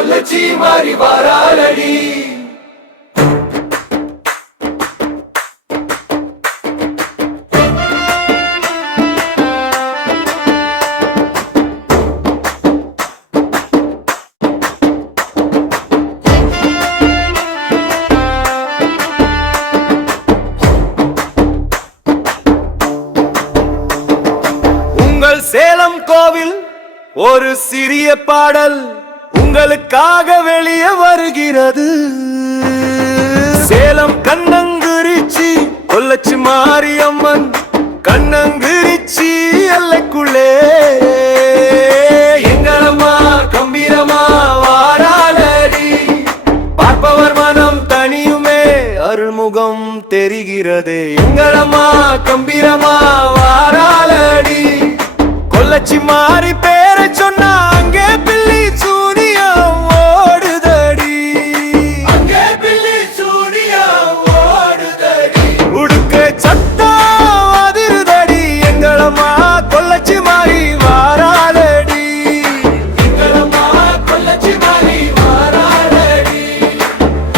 கொல்லச்சி மாறி வாராளடி. சேலம் கோவில் ஒரு சிறிய பாடல் உங்களுக்காக வெளியே வருகிறது. சேலம் கண்ணங்குறிச்சி கொல்லச்சி மாரியம்மன் கண்ணங்குறிச்சி எல்லைக்குள்ளே எங்களம்மா கம்பீரமா வாராளடி. பார்ப்பவர் மனம் தனியுமே அருள்முகம் தெரிகிறது. எங்களம்மா கம்பீரமா வாராளடி. கொல்லச்சி மாறி பேரை சொன்னா அங்கே பில்லி சூனியம் ஓடுதடி. அங்கே பில்லி சூனியம் ஓடுதடி. உடுக்க சத்தம் அதிருதடி. எங்களம்மா கொல்லச்சி மாறி வாராளடி. எங்களம்மா கொல்லச்சி மாறி வாராளடி.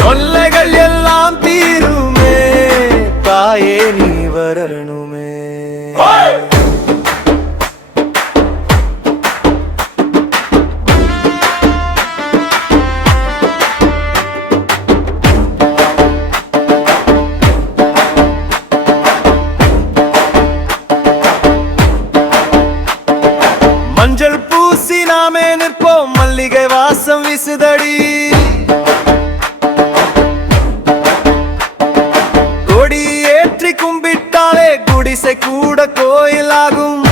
தொல்லைகள் எல்லாம் தீருமே தாயே நீ வரணுமே. மஞ்சள் பூசி நாமே நிற்போம் மல்லிகை வாசம் வீசுதடி. கொடி ஏற்றி கும்பிட்டாலே குடிசை கூட கோயிலாகும்.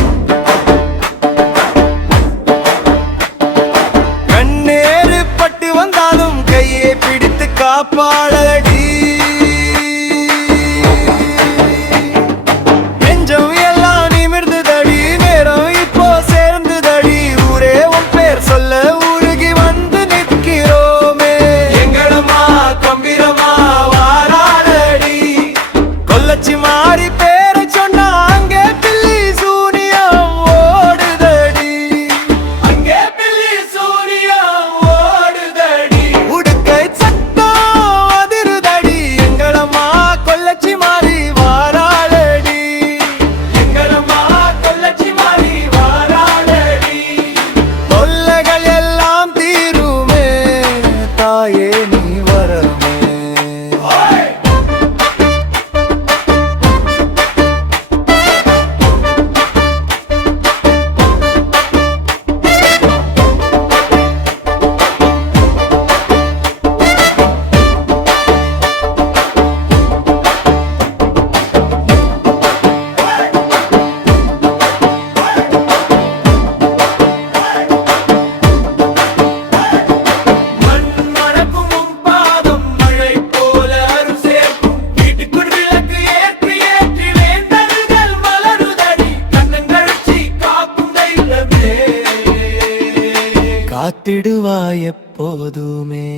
கண்ணேறு பட்டு வந்தாலும் கையை பிடித்து காப்பாளடி. நெஞ்சம் எல்லாம் நிமிர்ந்துதடி. நேரம் இப்போ சேர்ந்துதடி. ஊரே உன் பேர் சொல்ல உருகி வந்து நிற்கிறோமே. எங்களம்மா கம்பீரமா வாராளடி. கொல்லச்சி மாறி பேரை சொன்னா அங்கே பில்லி சூனியம் ஓடுதடி. அங்கே பில்லி சூனியம் ஓடுதடி. உடுக்கை சத்தம் அதிருதடி. எங்களம்மா கொல்லச்சி மாறி வாராளடி. எங்களம்மா கொல்லச்சி மாறி வாராளடி. தொல்லைகள் எல்லாம் தீருமே தாயே நீ வரமே. மண் மணக்கும் உன் பாதம் மழை போல அருள் சேர்க்கும். வீட்டுக்குள் விளக்கு ஏற்றி ஏற்றி வேண்டல்கள் மலருதடி. கண்ணங்கழிச்சி காக்கும் தெய்வமே. காத்திடுவாய் எப்போதுமே.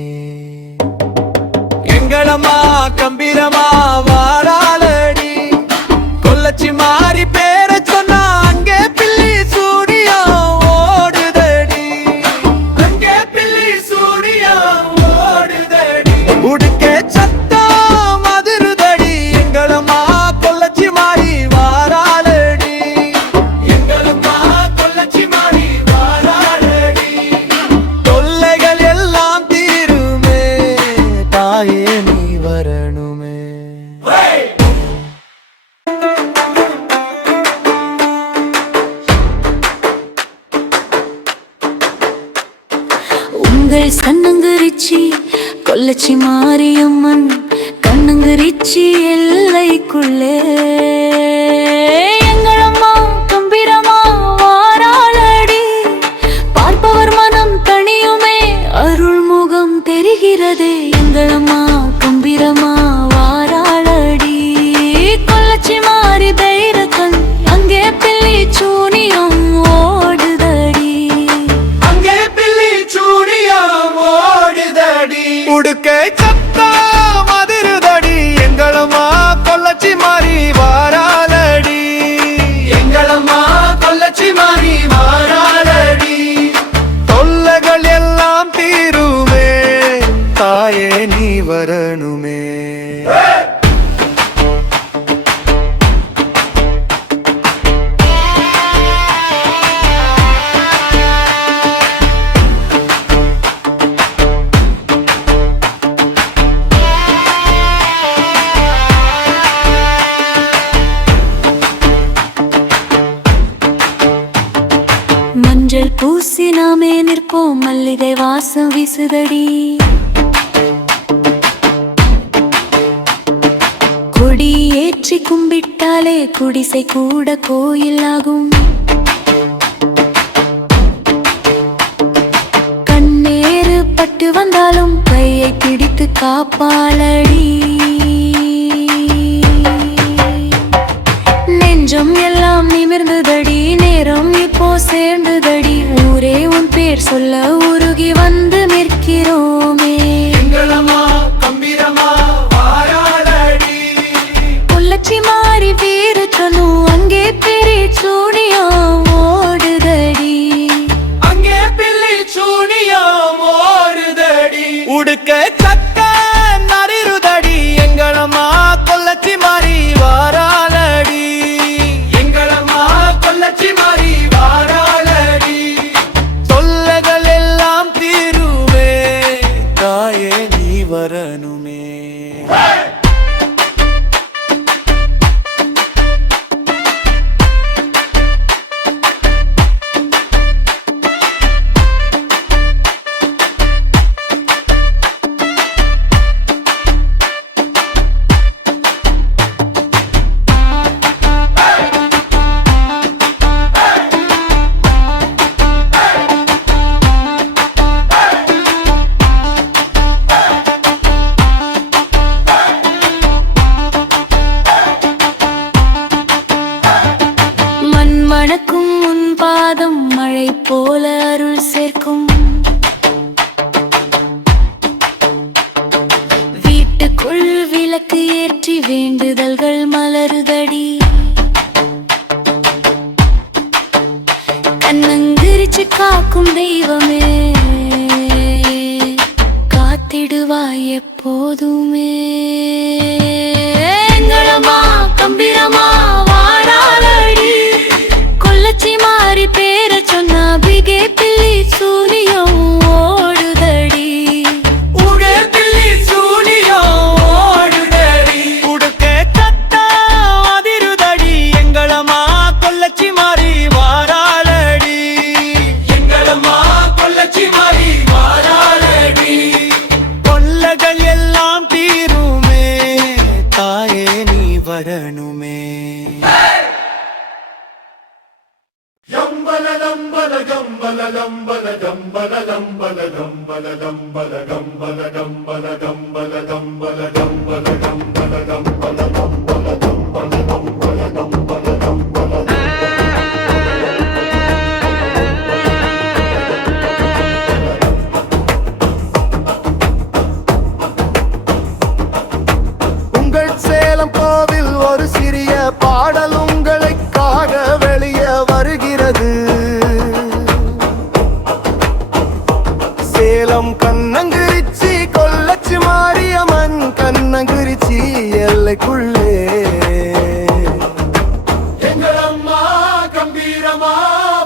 எங்களம்மா கம்பீரமா வாராளடி. கொல்லச்சி மாறி பேரை சொன்னா அங்கே பில்லி சூனியம் ஓடுதடி. அங்கே பில்லி சூனியம் ஓடுதடி. உடுக்கே சத்தம் அதிருதடி. எங்களம்மா கொல்லச்சி மாறி வாராளடி. எங்களம்மா கொல்லச்சி மாறி வாராளடி. தொல்லைகள் எல்லாம் தீருமே தாயே நீ வரணுமே. உங்கள் கண்ணங்குறிச்சி கொல்லச்சி மாரியம்மன் கண்ணங்குறிச்சி எல்லைக்குள்ளே எங்களம்மா கம்பீரமா வாராளடி. பார்ப்பவர் மனம் தனியுமே அருள்முகம் தெரிகிறது. எங்களம்மா கம்பீரமா வாராளடி. கொல்லச்சி மாறி தைரக்கண் அங்கே பில்லி சூனியம் ஓடுதடி. அங்கே பில்லி சூனியம் ஓடுதடி. உடுக்கை சத்தம் அதிருதடி. எங்களம்மா கொல்லச்சி மாறி வாராளடி. இப்போ மல்லிகை வாசம் வீசுதடி. கொடி ஏற்றி கும்பிட்டாலே குடிசை கூட கோயிலாகும். கண்ணேறு பட்டு வந்தாலும் கையை பிடித்து காப்பாளடி. நெஞ்சம் எல்லாம் நிமிர்ந்ததடி, நேரம் இப்போ சேர்ந்ததடி. ஊரே உன் பேர் சொல்ல உருகி வந்து நிற்கிறோமே. எங்களம்மா கம்பீரமா வாராளடி. பொள்ளாச்சி மாறி பேரு சொல்லும் அங்கே பெரிய சூனியம் ஓடுதடி. அங்கே பில்லி சூனியம் ஓடுதடி. உடுக்க சக்க நரிருதடி. எங்களம்மா கொல்லச்சி மாறி வாராளடி. எங்களம்மா கொல்லச்சி மாறி வாராளடி. தொல்லைகள் எல்லாம் தீருமே, தாயே நீ வரணுமே. மணக்கும் உன் பாதம் மழை போல அருள் சேர்க்கும். வீட்டுக்குள் விளக்கு ஏற்றி வேண்டுதல்கள் மலருதடி. கண்ணங்கிரிச்சு காக்கும் தெய்வமே, காத்திடுவாய் எப்போதுமே. எங்களம்மா கம்பீரமா வாராளடி. கொல்லச்சி மாறி பேர சொன்னா பிகே பில்லி சூனியம் ஓடுதடி. உடே பில்லி சூனியம் ஓடுதடி. உடுக்க சத்த அதிருதடி. எங்களம்மா கொல்லச்சி மாறி வாராளடி. எங்களம்மா கொல்லச்சி மாறி வாராளடி. தொல்லைகள் எல்லாம் தீருமே, தாயே நீ வரணுமே. யம்பல லம்பல கம்பல லம்பல கம்பல லம்பல கம்பல கம்பல கம்பல கம்பல கம்பல கம்பல கம்பல கம்பல கம்பல கம்பல கம்பல கம்பல கம்பல கம்பல. உங்கள் சேலம் கோவில் ஒரு சிறிய பாடல் உங்களுக்காக வெளியே வருகிறது. சேலம் கண்ணங்கிரிச்சி கொல்லச்சி மாரியம்மன் கண்ணங்கிரிச்சி எல்லைக்குள்ளே. எங்களம்மா கம்பீரமா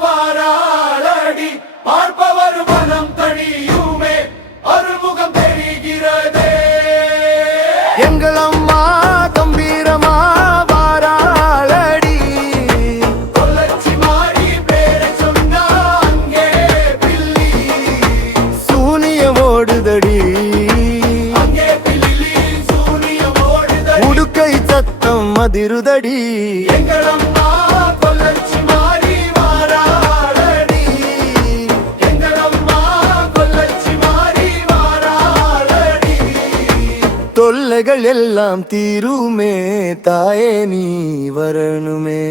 வாராளடி. பார்ப்பவர் மனம் தணியுமே, அருள்முகம் தெரிகிறதே. எங்களம்மா கம்பீரமா வாராளடி. கொல்லச்சி மாறி பேரை சொன்னா அங்கே பில்லி சூனியம் ஓடுதடி. அங்கே பில்லி சூனியம் ஓடுதடி. உடுக்கை சத்தம் அதிருதடி. எங்களம்மா கொல்லச்சி மாறி வாராளடி. எங்களம்மா கொல்லச்சி மாறி வாராளடி. தொல்லைகள் எல்லாம் தீருமே, தாயே நீ வரணுமே.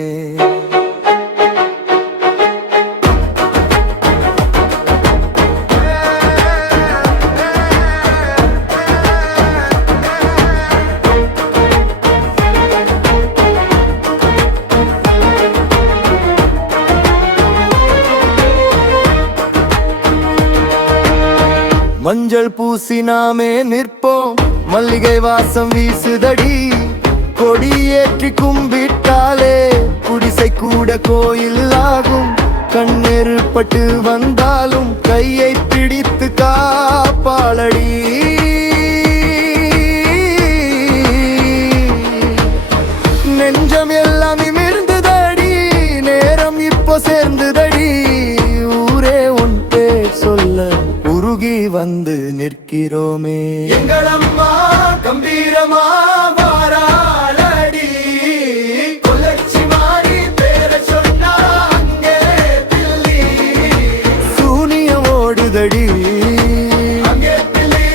மஞ்சள் பூசி நாமே நிற்போம், மல்லிகை வாசம் வீசுதடி. கொடி ஏற்றி கும்பிட்டாலே குடிசை கூட கோயில் ஆகும். கண்ணெரு பட்டு வந்தாலும் கையை பிடித்து காப்பாளடி. நெஞ்சம் எல்லாம் நிமிர்ந்ததடி, நேரம் இப்போ சேர்ந்ததடி. ஊரே உன் பேர் சொல்ல வந்து நிற்கிறோமே. எங்கள் அம்மா கம்பீரமா வாராளடி, கொல்லச்சி மாறி பேர சொன்னா அங்கே பில்லி, சூனியம் ஓடுதடி அங்கே பில்லி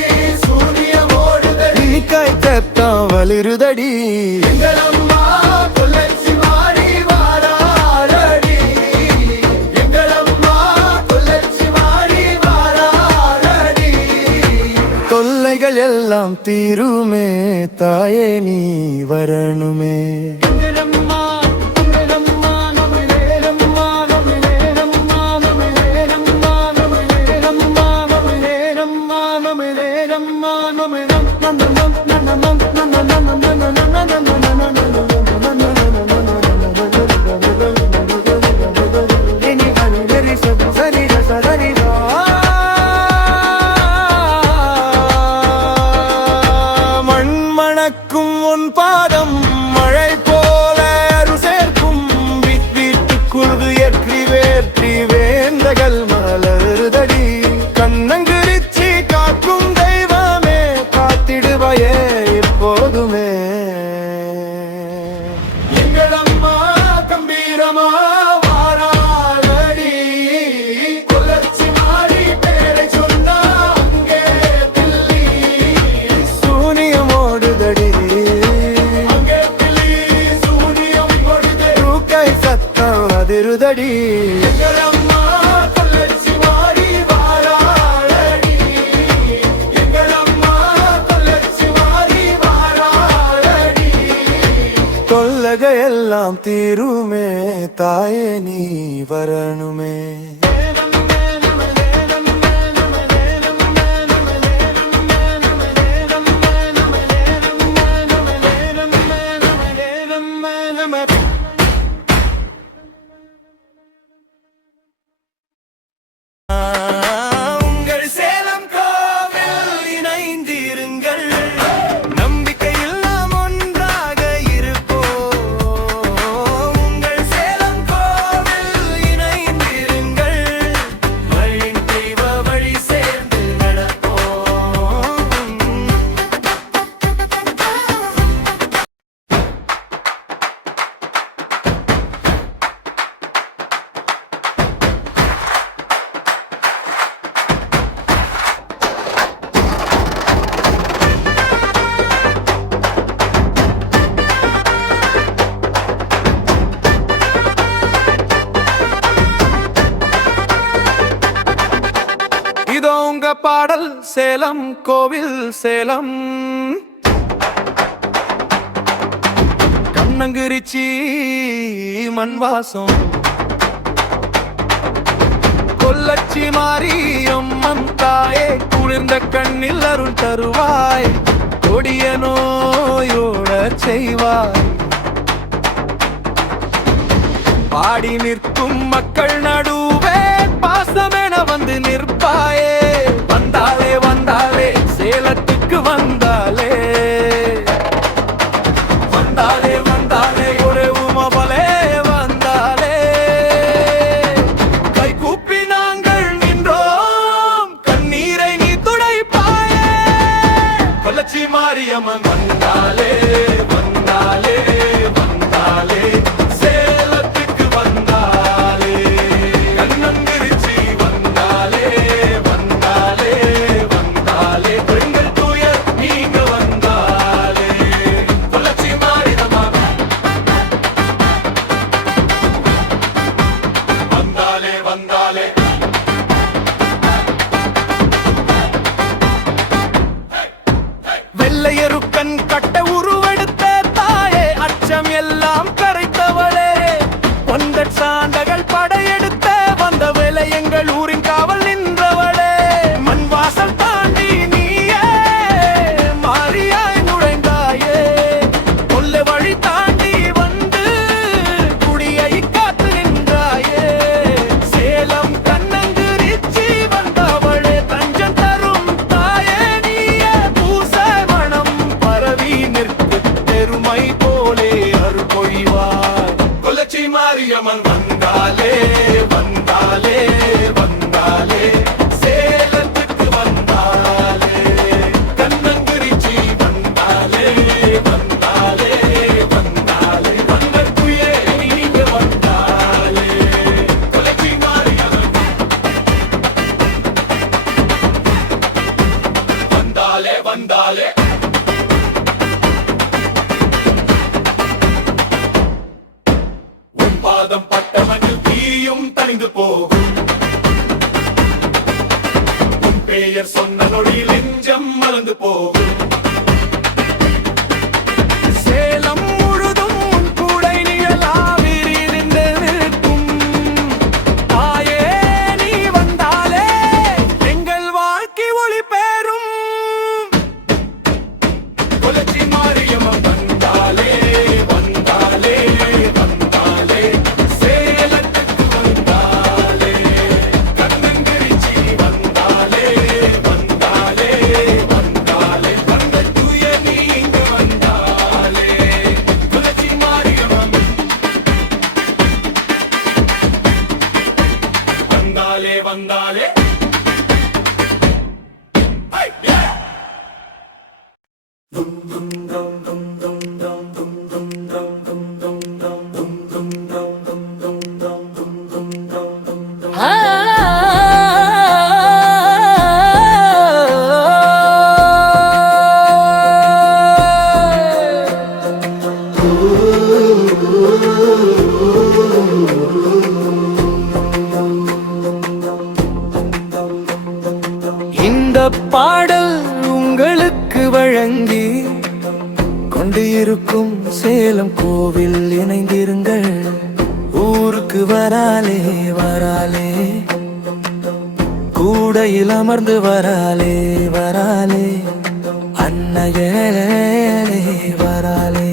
சூனியம் ஓடுதடி, காய் தத்தான் வலிருதடி. எங்கள் அம்மா கொல்லச்சி மாறி வாராளடி, எங்கள் அம்மா கொல்லச்சி மாறி வாராளடி. தொல்லைகள் எல்லாம் தீருமே தாயே நீ வரணுமே. மண்மணக்கும் உன் பாதம் மழை போல அரு சேர்க்கும், வீட்டுக்குள் ஏற்றி வேற்றி வேந்தகள் மலருதடி. கண்ணங்கிரிச்சி காக்கும் தெய்வமே காத்திடுவாயே எப்போதுமே. எங்கள் அம்மா கம்பீரமா வாராளடி, கொல்லச்சி மாறி பேரை சொன்னா அங்கே பில்லி, சூனியம் ஓடுதடி அங்கே பில்லி சூனியம் ஓடுதடி, தூக்கை சத்தம் அதிருதடி. எங்கள் அம்மா கொல்லச்சி மாறி வாராளடி, எங்கள் அம்மா கொல்லச்சி மாறி வாராளடி. தொல்லகை எல்லாம் தீருமே தாயே நீ வரணுமே. உங்கள் சேலம் கோவில் இணைந்திருங்கள், நம்பிக்கையில் நாம் ஒன்றாக இருப்போம். உங்கள் சேலம் கோவில் இணைந்திருங்கள், வழியின் தெய்வ வழி சேர்ந்து நடப்போம். இதோ உங்க பாடல் சேலம் கோவில் சேலம், கண்ணங்கிரிச்சி மண் வாசம், கொல்லச்சி மாரியம்மன் தாயே குளிர்ந்த கண்ணில் அருள் தருவாய், கொடிய நோயோட செய்வாய். பாடி நிற்கும் மக்கள் நடுவே பாசமென வந்து நிற்பாயே, வந்தாலே வந்தாலே சேலத்துக்கு வந்தாலே, வந்தாலே வந்தாலே ஒரே உமபலே வந்தாலே. கை கூப்பி நாங்கள் நின்றோம், கண்ணீரை நீ துடைப்பாயே, கொல்லச்சி மாரியம்மன் வந்தாலே வந்தாலே வந்தாலே, சேலத்துக்கு வந்தாலே, கண்ணங்கிரிச்சி வந்தாலே வந்தாலே வந்தாலே, பெண்கள் தூயர் நீங்க வந்தாலே, கொல்லச்சி மாரியம்மா வந்தாலே வந்தாலே. வெள்ளையரு கண் வந்தாலே உன் பாதம் பட்ட மண்ணில் தீயும் தணிந்து போகும் உன் பெயர் சொன்ன நொடியில் நெஞ்சம் மறந்து போகும் சேலம் முழுதும் உன் கூடை நிழலாவிரி நின்று நிற்கும். தாயே நீ வந்தாலே எங்கள் வாழ்க்கை ஒளி பெறும். கொலச்சி மாரியம்மன் வந்தாலே வந்தாலே வந்தாலே சேலத்துக்கு வந்தாலே கண்ணங்கிரிச்சி வந்தாலே வந்தாலே வந்தாலே வந்த தூய நீங்க வந்தாலே கொலச்சி மாரியம்மன் வந்தாலே வந்தாலே Hey, yeah! இந்த பாடல் உங்களுக்கு வழங்கி கொண்டு இருக்கும் சேலம் கோவில் இணைந்திருங்கள். ஊருக்கு வராலே வராலே கூடையில் அமர்ந்து வராலே வராலே அன்னகளே வராலே.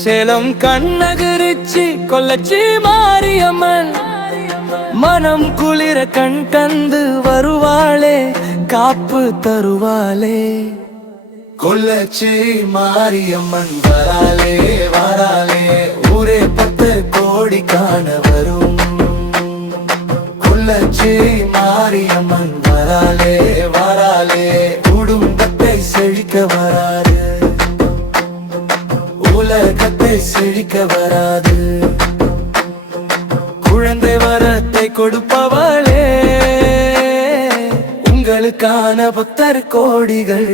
சேலம் கண்ணகிரிச்சி கொல்லச்சி மாரியம்மன் மனம் குளிர கண் கந்து வருவாளே காப்பு தருவாளே. கொல்லச்சி மாரியம்மன் வராலே வராலே ஊரே 10 கோடி காண வரும். கொல்லச்சி மாரியம்மன் வராலே வராலே குடும்பத்தை செழிக்க வராது உலகத்தை செழிக்க வராது. குழந்தை வரத்தை கொடுப்பவளே உங்களுக்கான பக்தர் கோடிகள்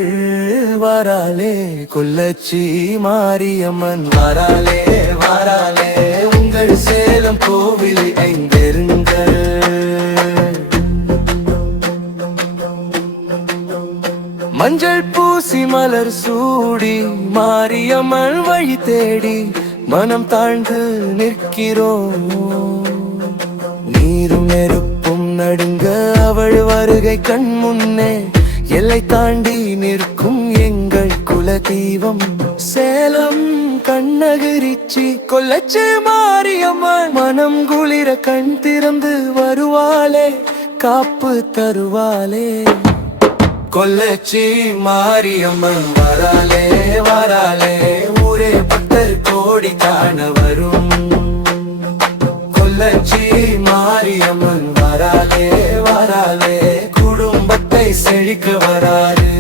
வராலே. கொல்லச்சி மாரியம்மன் வராலே வராலே உங்கள் சேலம் கோவில் ஐந்தெருங்கள். மஞ்சள் பூசி மலர் சூடி மாரியம்மன் வழி தேடி மனம் தாழ்ந்து நிற்கிறோம். நீரும் நெருப்பும் நடுங்க அவள் வருகை கண் முன்னே எல்லை தாண்டி நிற்கும் எங்கள் குல தெய்வம். சேலம் கண்ணகிரிச்சி கொல்லச்சி மாரியம்மன் மனம் குளிர கண் திறந்து வருவாளே காப்பு தருவாளே. கொல்லச்சி மாரியம்மன் வராலே வராலே ஊரே 10 கோடி காண வரும். கொல்லச்சி மாரியம்மன் வராலே வராலே குடும்பத்தை செழிக்க வராது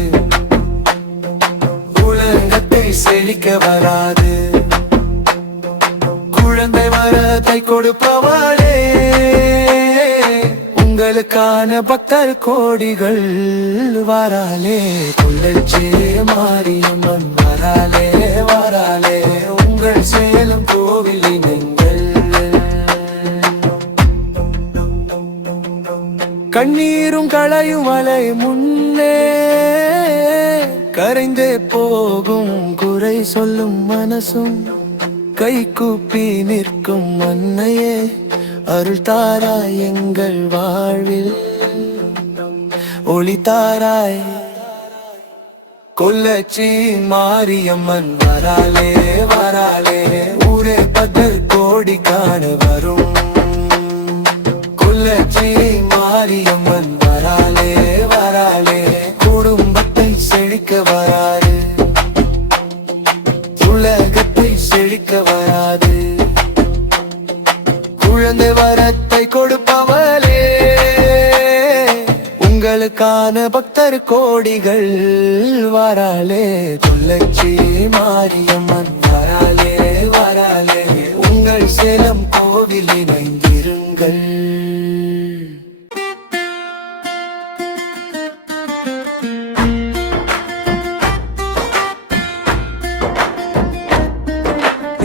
உலகத்தை செழிக்க வராது. குழந்தை வரத்தை கொடுப்பவளே உங்களுக்கான பக்தர் கோடிகள் வராலே. கொல்லச்சி மாரியம்மன் வராலே வராலே உங்கள் சேலம் கோவில் இணைங்கள். கண்ணீரும் களையும் அலை முன்னே கரைந்தே போகும் குறை சொல்லும் மனசும் கை கூப்பி நிற்கும் அன்னையே அருள் தாராய் எங்கள் வாழ்வில் ஒளி தாராய். கொல்லச்சி மாரியம்மன் வராலே வராலே ஊரே 10 கோடி காண வரும். கொல்லச்சி மாரியம்மன் வராலே வராலே குடும்பத்தை செழிக்க வராது உலகத்தை செழிக்க வராது. குழந்தை வரத்தை கொடுப்பவளே உங்களுக்கான பக்தர் கோடிகள் வராலே. கொல்லச்சி மாரியம்மன் வராலே வராலே உங்கள் சேலம் கோவில் இணைந்திருங்கள்.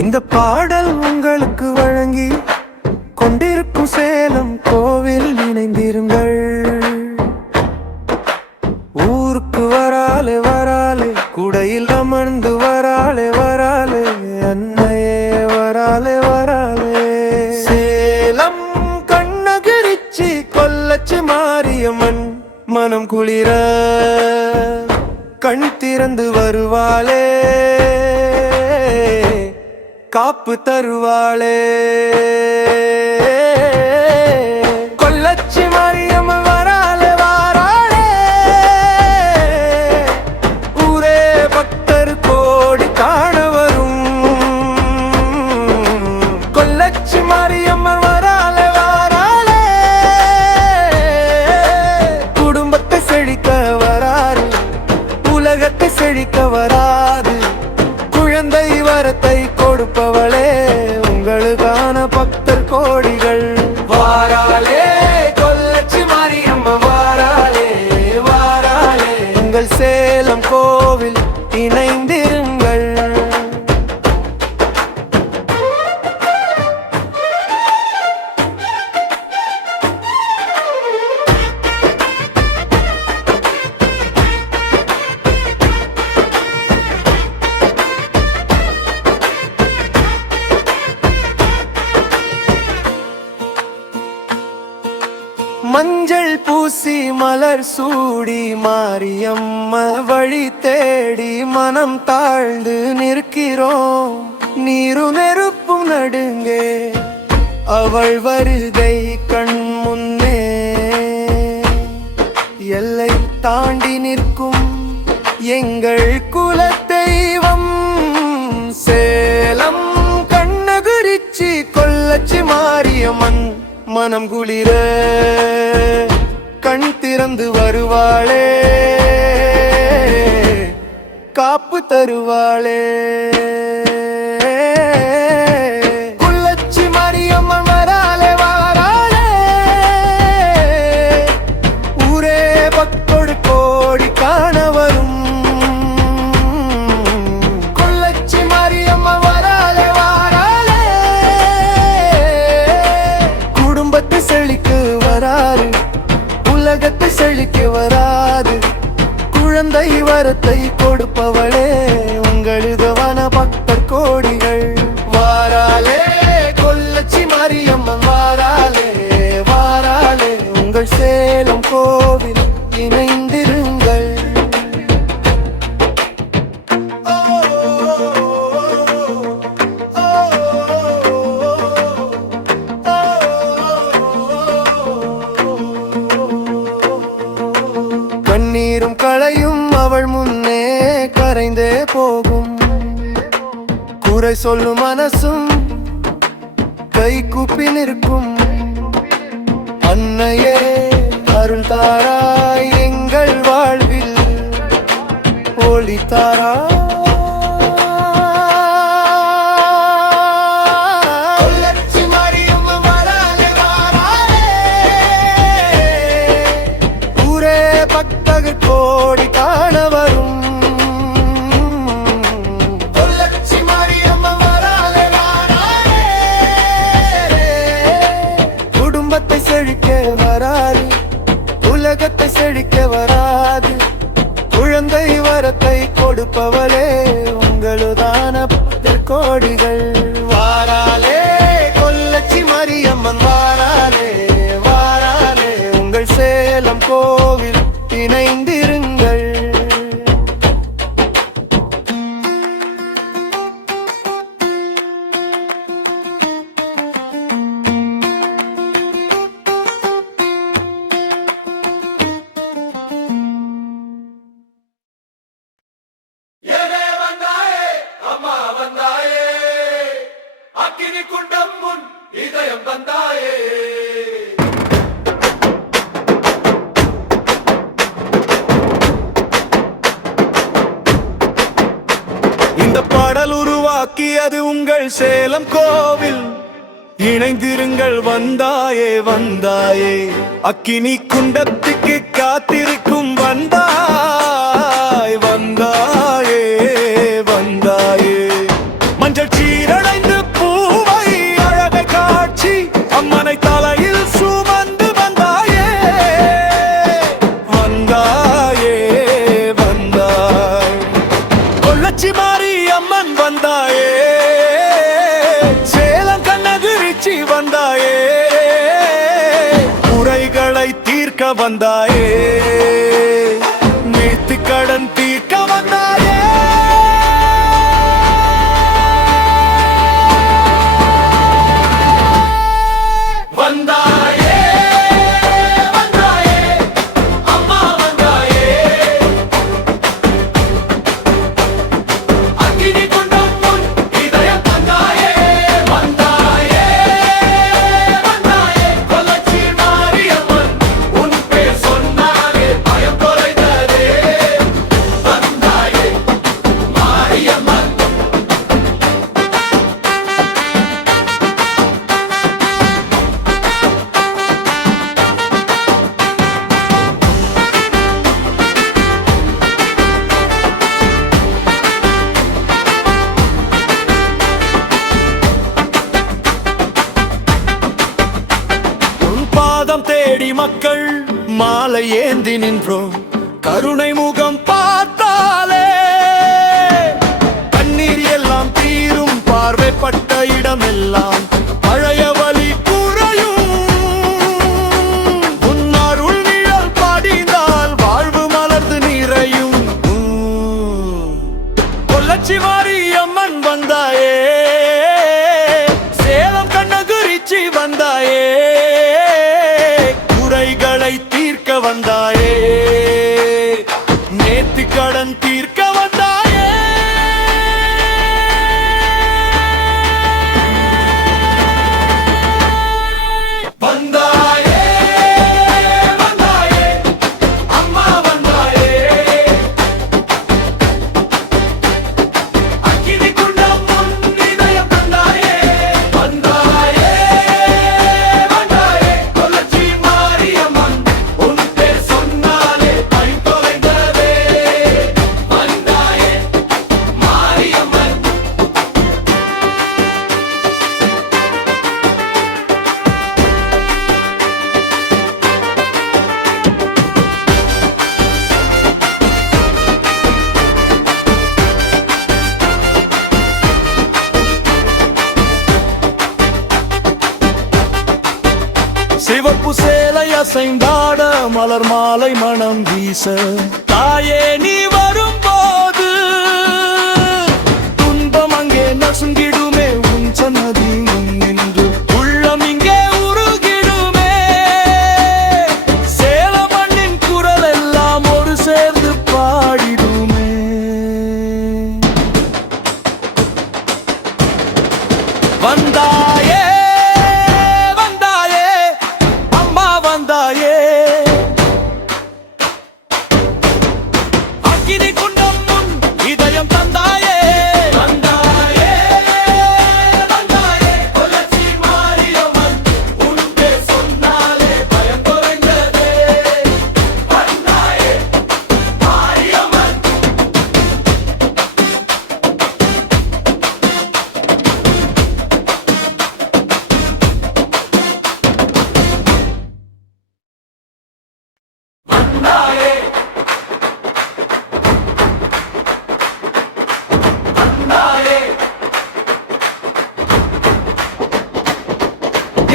இந்த பாடல் உங்களுக்கு வழங்கி கொண்டிருக்கும் சேலம் கோவில் இணைந்திருங்கள். ஊருக்கு வராலே வராலே குடையில் அமர்ந்து வராலே வராலே அன்னையே வராலே வராலே. சேலம் கண்ணகிரிச்சி கொல்லச்சி மாரியம்மன் மனம் குளிர கண் திறந்து வருவாளே, காப்பு தருவாளே. கொல்லச்சி மாரியம்மன் வராலே வாராளே, ஊரே பக்தர் கோடி காண வரும். கொல்லச்சி மாரியம்மன் வராலே வாராளே, குடும்பத்தை செழிக்க வராரு, உலகத்தை செழிக்க வராது. குழந்தை வரத்தை கொடுப்பவளே, உங்களுக்கான பக்தர் கோடிகள் வாராளே. கொல்லச்சி மாரியம்மன் வாராளே வாராளே, உங்கள் சேலம் கோவில் இணைந்திருங்கள். மஞ்சள் பூசி மலர் சூடி மாரியம்ம வழி தேடி மனம் தாழ்ந்து நிற்கிறோம். நீரும் நெருப்பும் நடுங்கே அவள் வருகை கண் முன்னே, எல்லை தாண்டி நிற்கும் எங்கள் குலதெய்வம் சேலம் கண்ணகிரிச்சி கொல்லச்சி மாரியம்மன் மனம் குளிர கண் திறந்து வருவாளே, காப்பு தருவாளே. கொல்லச்சி மாரியம்மன் வராலே வாராளே, ஊரே பக்தோடு கோடி காண வரும். கொல்லச்சி மாரியம்மன் வராலே வாராளே, குடும்பத்தை செழிக்க வராரு, உலகத்தை செழிக்க வராது. குழந்தை வரத்தை கொடுப்பவளே, உங்களுதான பக்தர் கோடிகள் வாராலே. கொல்லச்சி மாரியம்மன் வாராலே வாராலே, உங்கள் சேலம் கோவில் இணைந்திருங்கள். கண்ணீரும் களையும் அவள் முன்னே கரைந்தே போகும். குறை சொல்லும் மனசும் கை கூப்பி நிற்கும். அன்னையே அருள் தாராய் எங்கள் வாழ்வில் ஒளி தாராய். கொல்லச்சி மாரியம்மன் வராலே வாராளே, ஊரே பக்தர் கோடி காண வரும். கொல்லச்சி மாரியம்மன் வராலே வாராளே, குடும்பத்தை செழிக்க வராது, உலகத்தை செழிக்க வராது. குழந்தை வரத்தை கொடுப்பவளே, உங்களுதான பக்தர் கோடிகள் வாராலே. கொல்லச்சி மாரியம்மன் வாராலே வாராலே, உங்கள் சேலம் கோவில் இணைந்திருங்கள். ஏனே வந்தாயே அம்மா வந்தாயே, அக்கினி குண்டம் முன் இதயம் வந்தாயே. இந்த பாடல் உருவாக்கியது உங்கள் சேலம் கோவில் இணைந்திருங்கள். வந்தாயே வந்தாயே, அக்கினி குண்டத்துக்கு காத்திருக்கும் வந்தாய் வந்தாயே வந்தாயே. மஞ்சள் சீரடைந்த வந்தாயே நேத்து கடன் தீர்க்க வந்தாயே வந்தாயே வந்தாயே அம்மா வந்தாயே அக்கினி குண்டம் முன் இதயம் தந்தாயே வந்தாயே வந்தாயே கொல்லச்சி மாரியம்மன் உன் பேர் சொன்னாலே பயம் தொலைந்ததே வந்தாயே மாரியம்மன் உன் பாதம் தேடி மக்கள் மாலை ஏந்தி நின்றோம் கருணை முகம் பார்த்தாலே கண்ணீர் எல்லாம் தீரும் பார்வைப்பட்ட இடமெல்லாம் பழைய வலி குறையும் உன் அருள் நிழல் படிந்தால் வாழ்வு மலர்ந்து நிறையும் பொள்ளச்சி மாரியம்மன் வந்தாயே சேலம் கண்ணகுரிச்சி வந்தாயே குறைகளை தீர்க்க வந்தாயே நேத்து கடன் தீர்க்க வந்தாயே வந்தாயே வந்தாயே அம்மா வந்தாயே அக்கினி குண்டம் முன் இதயம் தந்தாயே வந்தாயே வந்தாயே கொல்லச்சி மாரியம்மன் உன் பேர் சொன்னாலே பயம் தொலைந்ததே வந்தாயே மாரியம்மன் சிவப்பு சேலை அசைந்தாட மலர் மாலை மனம் வீச தாயே நீ வரும்போது துன்பம் அங்கே நசுங்கிடுமே உன் சன்னதி நின்று உள்ளம் இங்கே உருகிடுமே சேல மண்ணின் குரல் எல்லாம் ஒரு சேர்ந்து பாடிடுமே வந்தாயே வந்தாயே அம்மா வந்தாயே அக்கினி குண்டம் முன் இதயம் தந்தாயே வந்தாயே வந்தாயே கொல்லச்சி மாரியம்மன் உன் பேர் சொன்னாலே பயம் தொலைந்ததே வந்தாயே மாரியம்மன் வந்தாயே வந்தாயே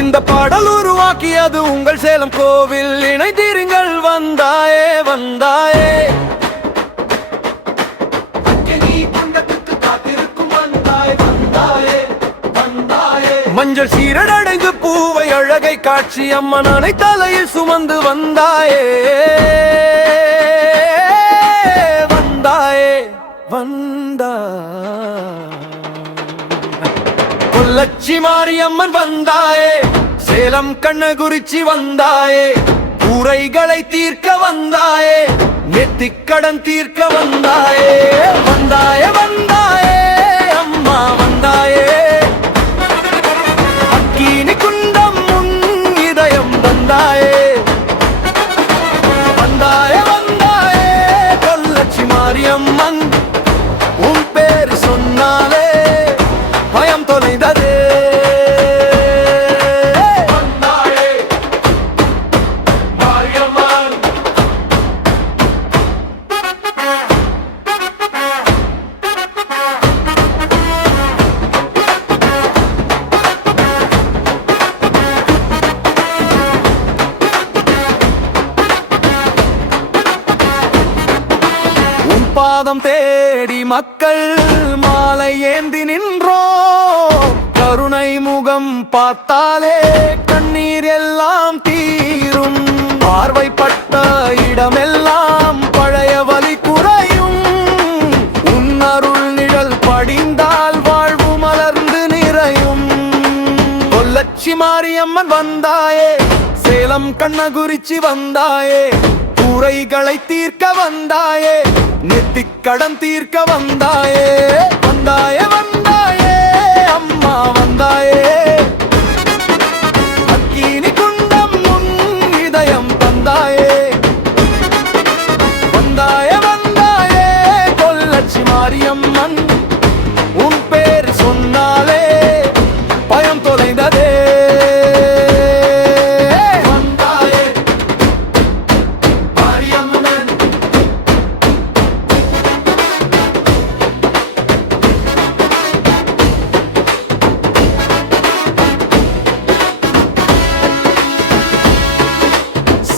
இந்த பாடல் உருவாக்கியது உங்கள் சேலம் கோவில் இணைத்தீருங்கள் வந்தாயே வந்தாயே அக்கினி குண்டத்துக்கு காத்திருக்கும் வந்தாய் வந்தாயே வந்தாயே மஞ்சள் சீரடைந்து பூவை அழகை காட்சி அம்மன் அனை தலையில் சுமந்து வந்தாயே வந்தாயே வந்தாய் பொள்ளச்சி மாரியம்மன் வந்தாயே சேலம் கண்ணகுரிச்சி வந்தாயே கூரைகளை தீர்க்க வந்தாயே நெத்திக் கடன் தீர்க்க வந்தாயே வந்தாயே வந்தாயே அம்மா வந்தாயே அக்கினி குண்டம் முன் இதயம் வந்தாயே வந்தாயே வந்தாயே பொள்ளச்சி மாரியம்மன் உன் பேர் சொன்னாலே பயம் தொலைந்ததே வந்தாயே மாரியம்மன் பாதம் தேடி மக்கள் மாலை ஏந்தி நின்றோம். கருணை முகம் பார்த்தாலே கண்ணீர் எல்லாம் தீரும். பார்வைப்பட்ட இடமெல்லாம் பழைய வலி குறையும். உன்னருள் நிழல் படிந்தால் வாழ்வு மலர்ந்து நிறையும். பொள்ளச்சி மாரியம்மன் வந்தாயே, சேலம் கண்ணகுறிச்சி வந்தாயே, குறைகளை தீர்க்க வந்தாயே, நெத்திக் கடன் தீர்க்க வந்தாயே. வந்தாயே வந்தாயே அம்மா வந்தாயே, அக்கினி குண்டம் உன் இதயம் தந்தாயே. வந்தாயே வந்தாயே பொள்ளச்சி மாரியம்மன், உன் பேர் சொன்னாலே பயம் தொலைந்ததே.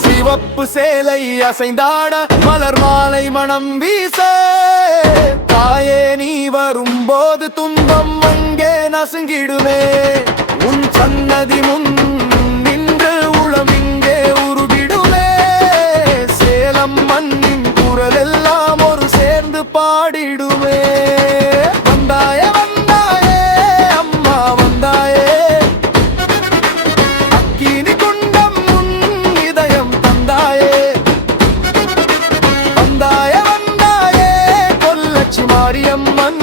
சிவப்பு சேலை அசைந்தாட மலர் மாலை மனம் வீச, தாயே நீ வரும்போது துன்பம் அங்கே நசுங்கிடுமே. உன் சன்னதி முன் நின்று உளம் இங்கே உருகிடுமே. சேலம் மண்ணின் குரல் எல்லாம் ஒரு சேர்ந்து பாடிடுமே. வந்தாயே வந்தாயே அம்மா வந்தாயே, அக்கினி குண்டம் உன் இதயம் தந்தாயே. வந்தாயே வந்தாயே பொள்ளச்சி மாரியம்மன்,